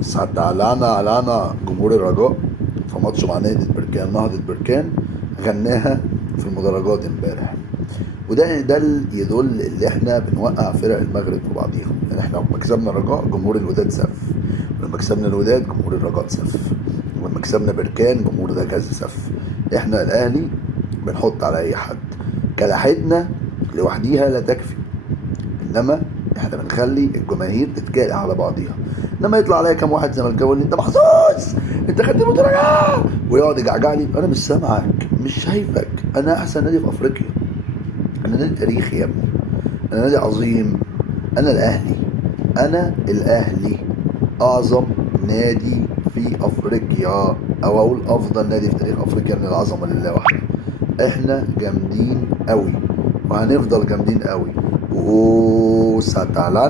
ساتالانا لانا جمهور الرجاء في ماتش مع نهضة بركان. نهضة بركان غناها في المدرجات امبارح، وده يدل ان احنا بنوقع فرق المغرب في بعضيها. يعني احنا لما كسبنا الرجاء جمهور الوداد سف، ولما كسبنا الوداد جمهور الرجاء سف، ولما كسبنا بركان جمهور ده كذا سف. احنا الاهلي بنحط على اي حد، كلاحدنا لوحديها لا تكفي، انما احنا بنخلي الجماهير تتكالئ على بعضيها. انما يطلع عليا كام واحد زملكاوي يقول لي انت محظوظ، انت خدت مدرجات، ويقعد يجعجع لي. انا مش سامعك، مش شايفك. انا احسن نادي في افريقيا، انا نادي تاريخي يا ابني، انا نادي عظيم، انا الاهلي، انا الاهلي اعظم نادي في افريقيا، او اقول افضل نادي في تاريخ افريقيا من العظمه لله وحده. احنا جامدين قوي وهنفضل جامدين قوي. وساتالانا